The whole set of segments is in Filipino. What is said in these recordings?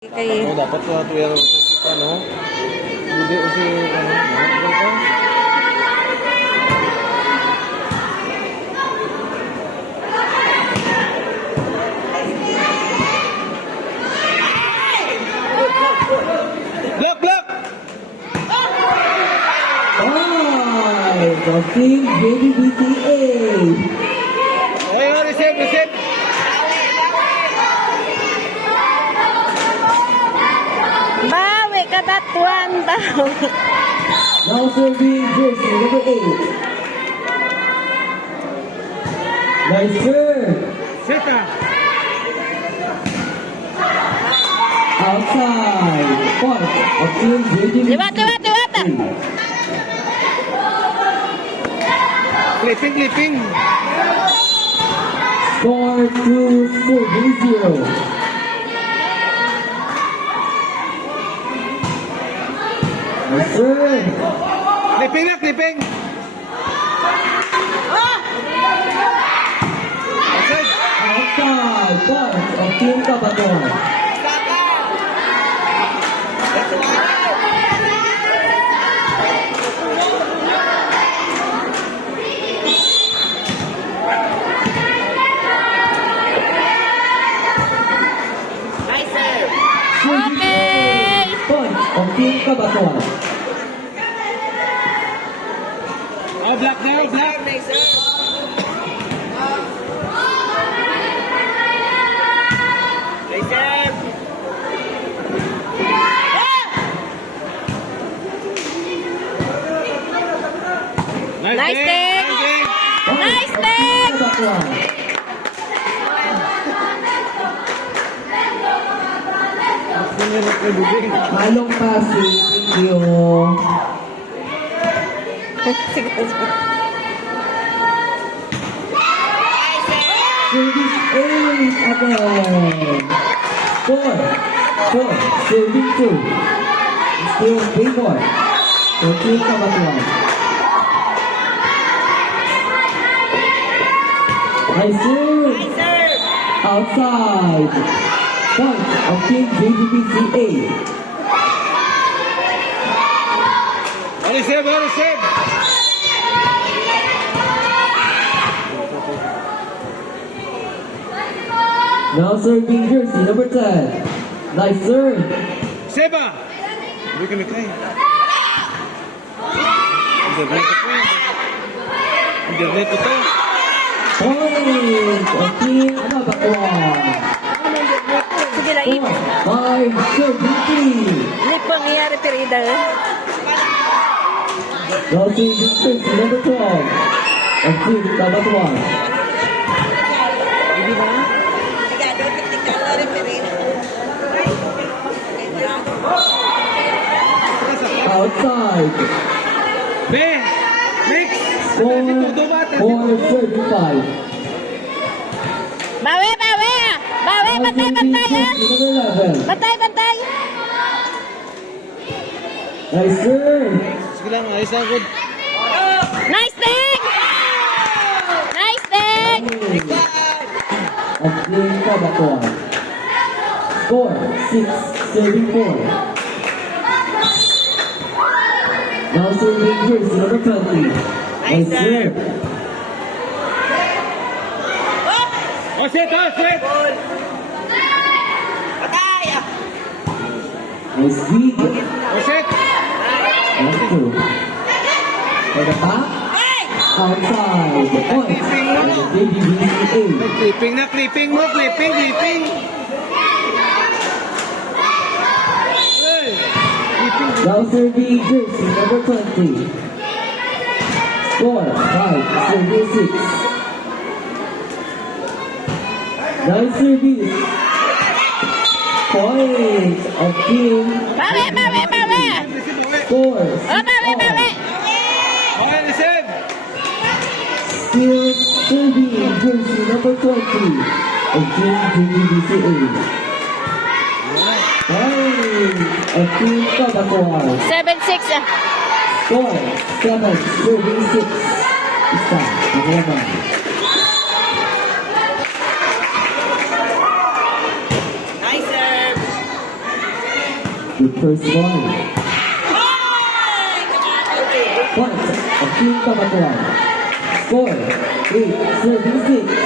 Kay dapat tuwa sa kita, no? Hindi kasi, Block! Team JBBCA. Ayun, receive! bawi ka batuan daw. Now serving jersey number 8. Nice serve. Seta! Outside. Point of team JBBCA. Liwat. Clipping! Score 2-0. Nice serve. Clipping! Outside. Point of team Capaton. Okay. Point of team Capaton. Oh, black now, black! Nice thing! Nice thing! Capaton. Halong passing. Thank you. Service ace again. Four. Serving 2. Still 3-4. So team Capaton. Nice serve. Outside. Point of team JBBCA. Receive! Now serving jersey number 10. Nice serve. Seba! Hindi kami kaya. Internet ito. Point of team Capaton. Sige lang, ipon. 5 serving 3. Hindi pa nangyari perida. Now serving jersey number 12. Of team Capaton. Outside. Next! Score 4-35. Bawi! Bantay! Number 11. Bantay! Nice serve. Sige lang, ayos lang, good. Nice thing! Of team Capaton. Score 6-4. Now serving jersey number 20. Nice serve. Oh, set! Nice feed. Oh, set! That's two. For the back. Outside. Point. JBBCA. Clipping mo! Clipping! Now serving jersey number 20. Score 5-6. Nice service. Point of team. Bawi! Scores. Okay, listen! Still serving jersey number 20 of team JBBCA. Point of team Capaton. 7-6 ah. Score 7-6. Isa. Paglaban. Good first one. Point of Team Kabatuan. Score 8, serving 6.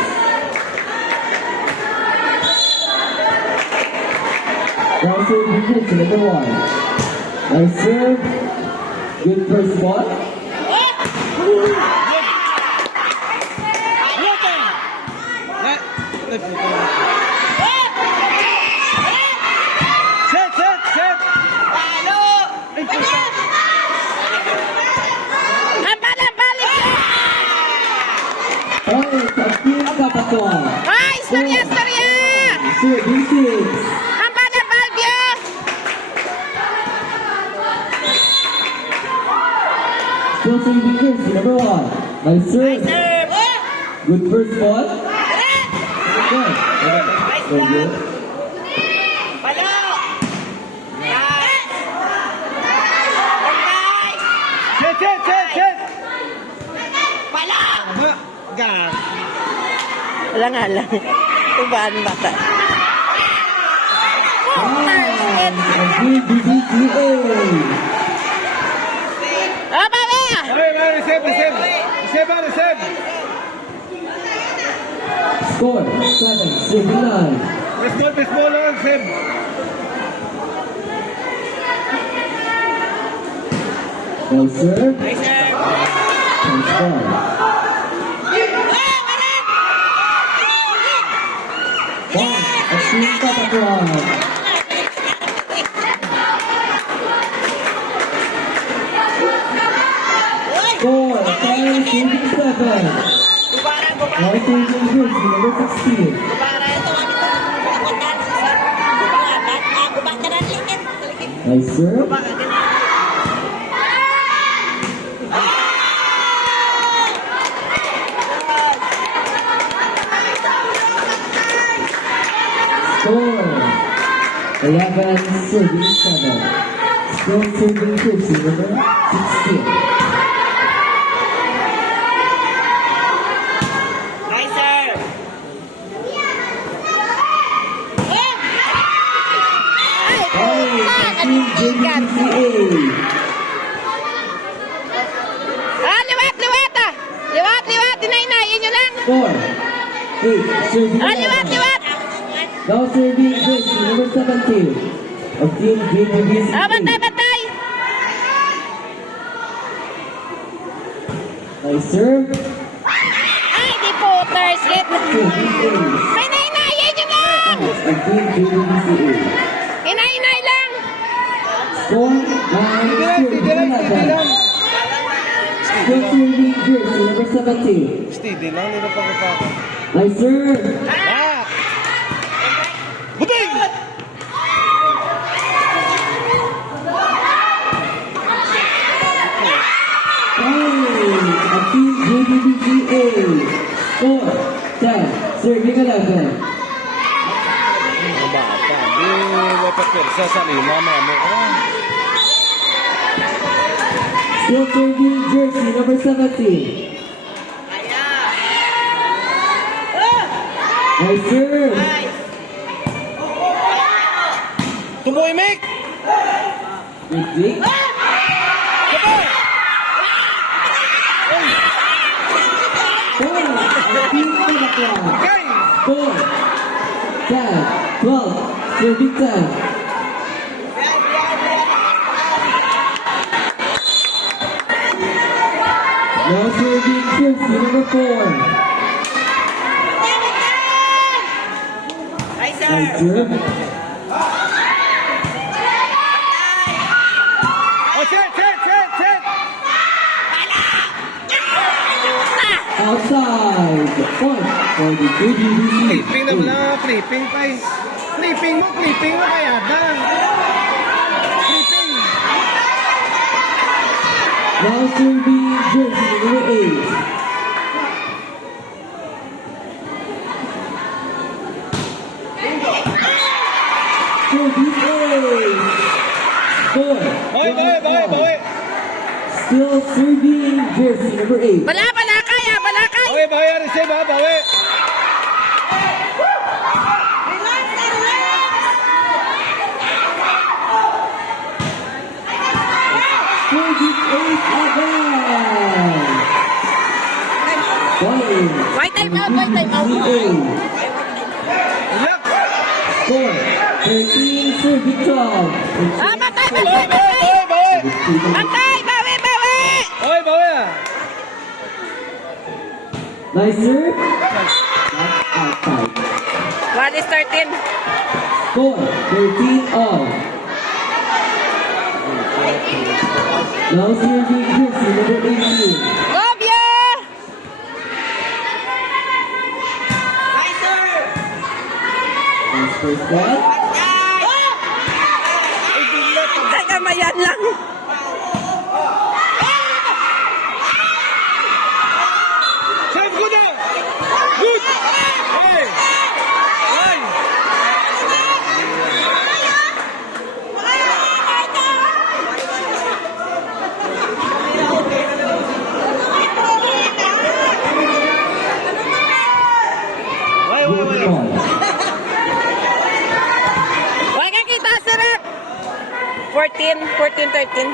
Now serving hit to number 1. Nice serve. Good first one. Set! Hampalan, balik! Point of Team Kabatuan. Ay, istorya! Serving 6. Hampalan, Balbio! Still serving hit to number 1. Nice serve. Good first ball. Good. Very good. Set! Gan. Wala nga lang. Tubaan bata. BBCA. Ah, bawi! Receive. Score 7, serving 9. Baseball lang, receive. No serve. Punch ball. One, a Team Kabatuan. Score 5, serving 7. Now serving hit to number 16. Nice serve. Score 11, serving 7. Still serving hit to number 16. Team JBCA. Ah, liwat! Liwat! Inay! Inyo lang! Score 8, serving Ah, 11. liwat! Now serving this number 17 of Team JBCA. Ah, bantay! Nice serve. Ay, di puters! Get! Serving ace Inay! Inyo lang! of Team JBCA. Inay lang! Score 9, serving 11. Still serving jersey number 17. Steady lang, hindi na pagkakaka. Nice serve. Buting! Of Team JBCA. Score 10, serving 11. Bata, di wapapirsa sa lima, mamo. Still serving jersey number 17. Nice serve. Tumoy, Mick! Good dig. Okay! Score 10, 12, serving 10. Now serving jersey number 4. Nice serve. Oh, set! Outside. Point for the JBCA. Clipping na lang, clipping pa eh. Clipping mo kaya dan. Clipping. Now serving jersey number 8. Serving 8. Score. Bawi. Still serving jersey number 8. Balakay! Bawi, receive ha, bawi. White time out, white time out. 3A. Look! Score 13, serving 12. Ah, matay, Bawi, matay, bawi, matay. bawi, bawi! Matay, bawi, bawi. Bawi, bawi ah! Nice serve. That's outside. What is 13? Score 13 all. Now serving Jersey number 18. Gobya! Nice first ball. Kagamayan lang. Serve, good ah! Good! Hey! Hey! Why, why, Good why? ball. Wala kang kita, sarap. 14, 14, 13.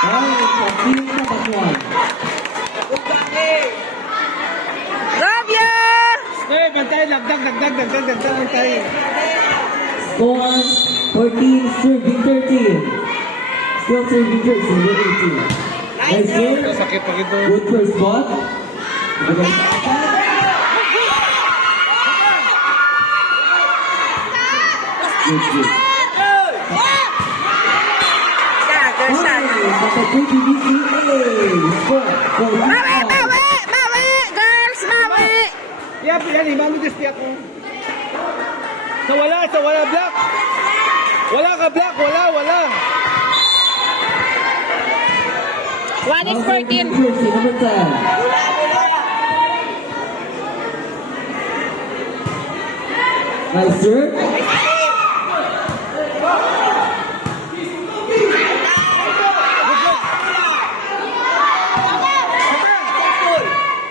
Point of Team Kabakuan. Gobya! Hey, bantay, dagdag, bantay. Score 14, serving 13. Still serving Jersey number 18. Nice serve. Sakit pa ito. Good first ball. Good, good. Gagersan. Baka JPBCA. Score 14 Bawi, all. bawi, bawi. Girls, bawi. Yap, yan, imam mo ako. Sa wala, black. Wala ka, black, wala. One is 14. Jersey number 10. Nice serve.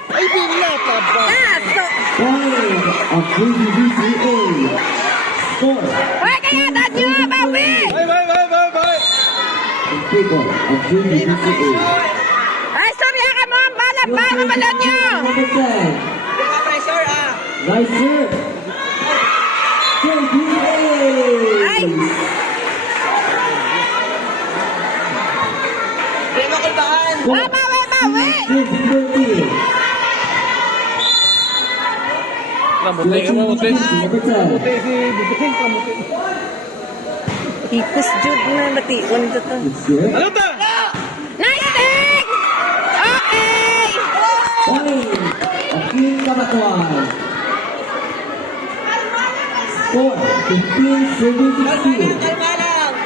Ay, binata ba? Kaso. Point of JPBCA. Score. Hoy, kaya dadyo, bawi. Bye. In favor of JPBCA. Ay, sorya ka mo. Bala, bala, bala nyo. Number 10. Nice serve. JPBA. Ay. Score. Bawi. Jersey 13. Kamutin ka, kamutin. Number 10. Kamutin si Bibing, kamutin. Hipos jud na matiwan to to. Good serve. Ano ta? Nice thing! Okay! Point of Team Kabakuan. Score 15, serving 16.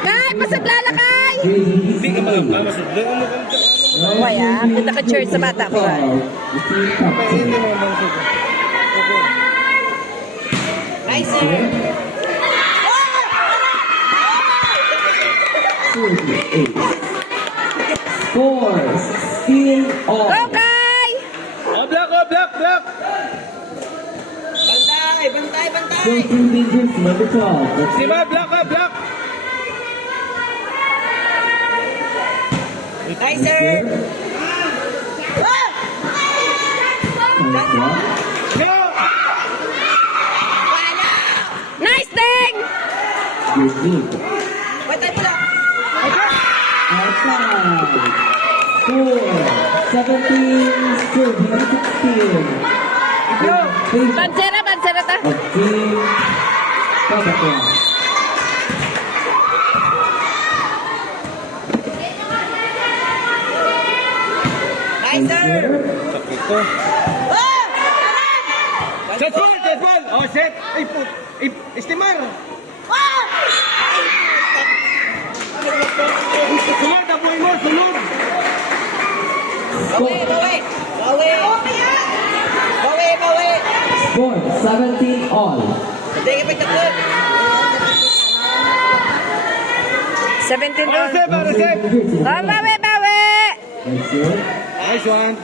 Kay, pasadlala kay! Hindi ka JPBCA. malamang, masudlan mo ka. Waya, punta ka church sa bata ko. Hindi mo masudlan. Nice Score 16 all. Okay! Oh, black. Still serving Jersey number 12. That's Si Ma, black. nice serve. Nice block. Go! Nice thing! Good move. Outside. Score 17, serving 16. Go! Bansera ta. Of Team Kabakuan. Nice serve. Sakit to. Set ball! Oh, set! Ay, put! Istimar! Sunod, apoy mo, sunod! Score. Score 17 all. 17 Para set, para set! Oh, bawi! Nice serve. Nice one!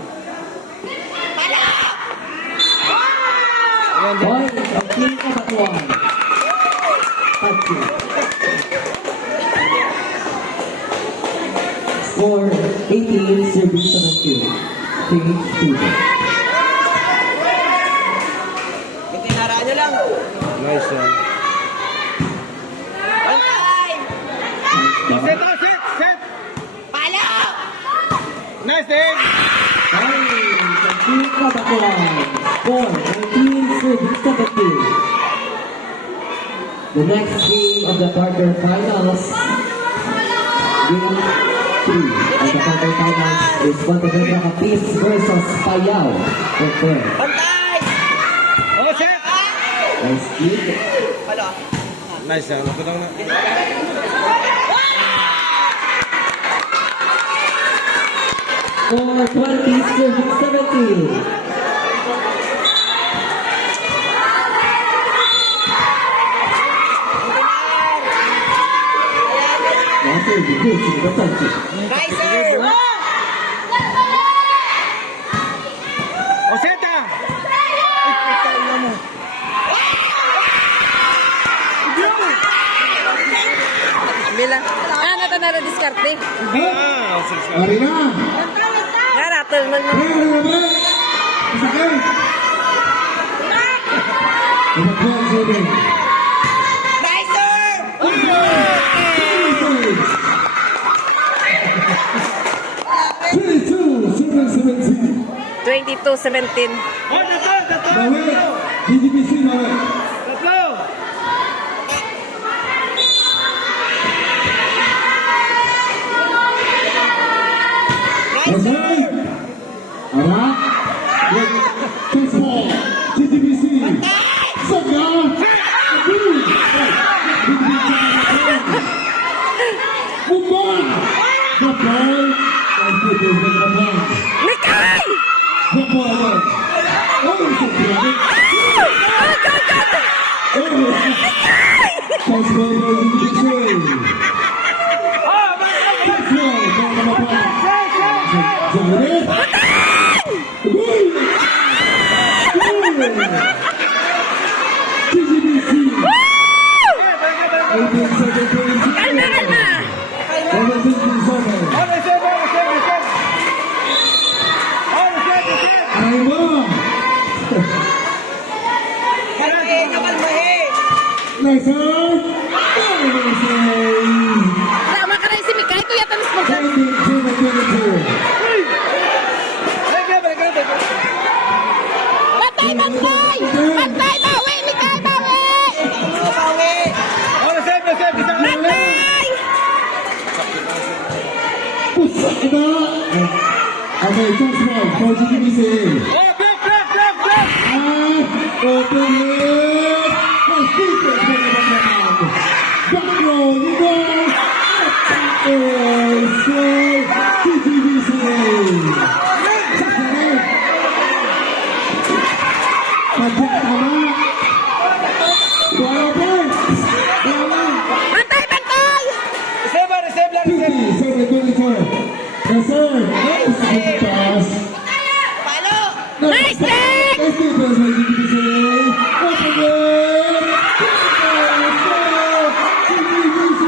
Point of Team Kabakuan. Touching. Score 18, serving 17. Change 2. Itinaraan nyo lang. Nice one. Set, set! Palo! Nice, Dave! Ay, complete na bakuan. Score 19, serving 17. The next game of the quarterfinals, game 3 of the quarterfinals is Pontevedra Capiz versus Payao. Prepare. Bantay! Oh, set! Nice kick. Palo. Nice, ah. Naputang na. Score 20, serving 17. Nasir begins in the offensive. Nice serve! Oh, set, ah! Ikaw mo. Bila. Ah, nata na rin diskarte. Hindi, ah. Oh, set, set. Marina! Nga, rattle na nga. Sakay! Umakuha sa rin. Nice serve! 22-17. 22-17. Oh, tatlo! Mawe! DGPC, Mawe! Tatlo! Masay! Ara! Chase ball! DGPC! Saga! Mumbai! The ball! And it is the ball. Mikay! The ball! Oh, it's a great! Chase ball by DGPC! Chase ball! Ball number 5! Jared! Goal! DGPC! 18-17. Kalma, kalma! Number 57. Oh, reset, oh, reset, reset! Oh, reset, reset! Aywa! Kalmahe, kakalmahe! Nice out! Nice save! Tama ka rin si Mikay, kuya tanis mo ka. 22-22. Bantay, bantay! Bantay, bawi! Mikay, bawi! Bawi! Oh, reset, reset! Isang Bantay! Pusak na! Okay, chance ball for GTBC. Oh, block, block, block, block! Open it! Masipit sa naman. Back row, Nico! Oh, save! GTBC. Sasalit! Pagkat naman! Wala pa! Wala! Bantay, bantay! Reset, reset lang, reset! Yes, sir. Nice pass. Palo! Nice kick! Nice defense by GTBC. Open it. GTBC.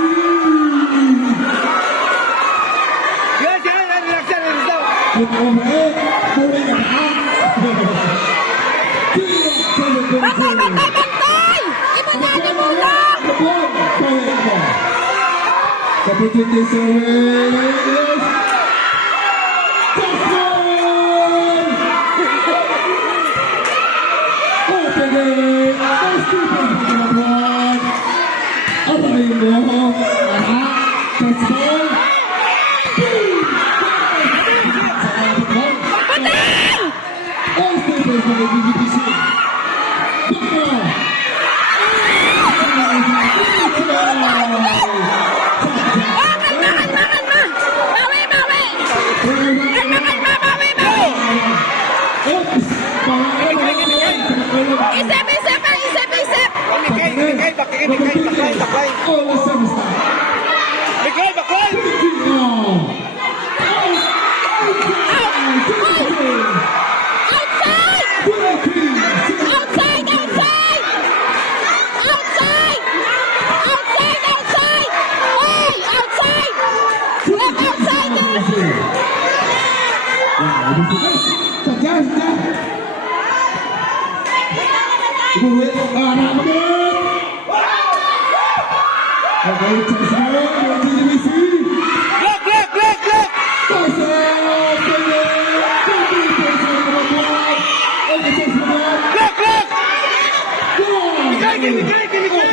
Yan, yan, yan, relax yan, relax daw. Look over it. Moving it out. Bantay, bantay, bantay! Iba na niya muna! The opportunity is away. Touchdown! Open it. Nice defense by number 1. Aray mo. Aha. Touchdown. Nice defense by GTBC. Baka. Bawi, bawi! Kalma, kalma, bawi, bawi! Isip, isip, isip, isip! Oh, Mikay, Mikay, baklay, Mikay, baklay, baklay. Mikay, baklay! Outside! Sadya. Ulit. Anak agad. Okay, chance mo. Ready to receive. Block! Pass out. Block! Bigay!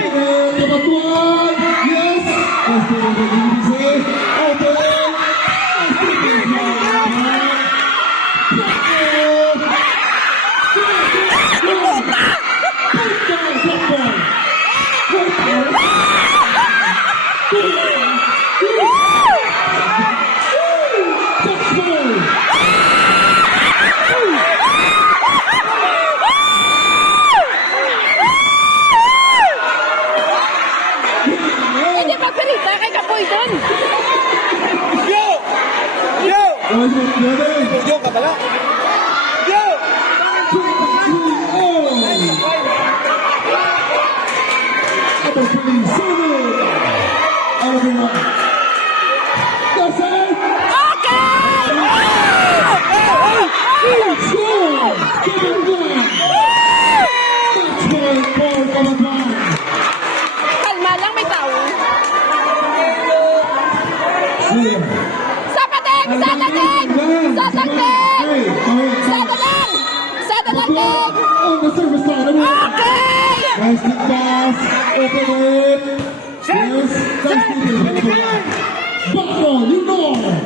Kabatuan. Yes. Pasti ready to open. Hindi magsalita kay Kapoy doon. Yo! Yo ka pala? Yo! Kalma lang, may tao. Sapating! Sadaling! On the service line, Okay! nice deep pass, open it. Yes, nice deep Bako, you know.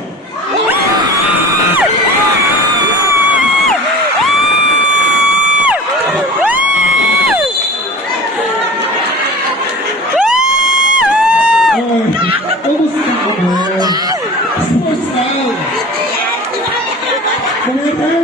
Almost stop, man. Sports style. Come here,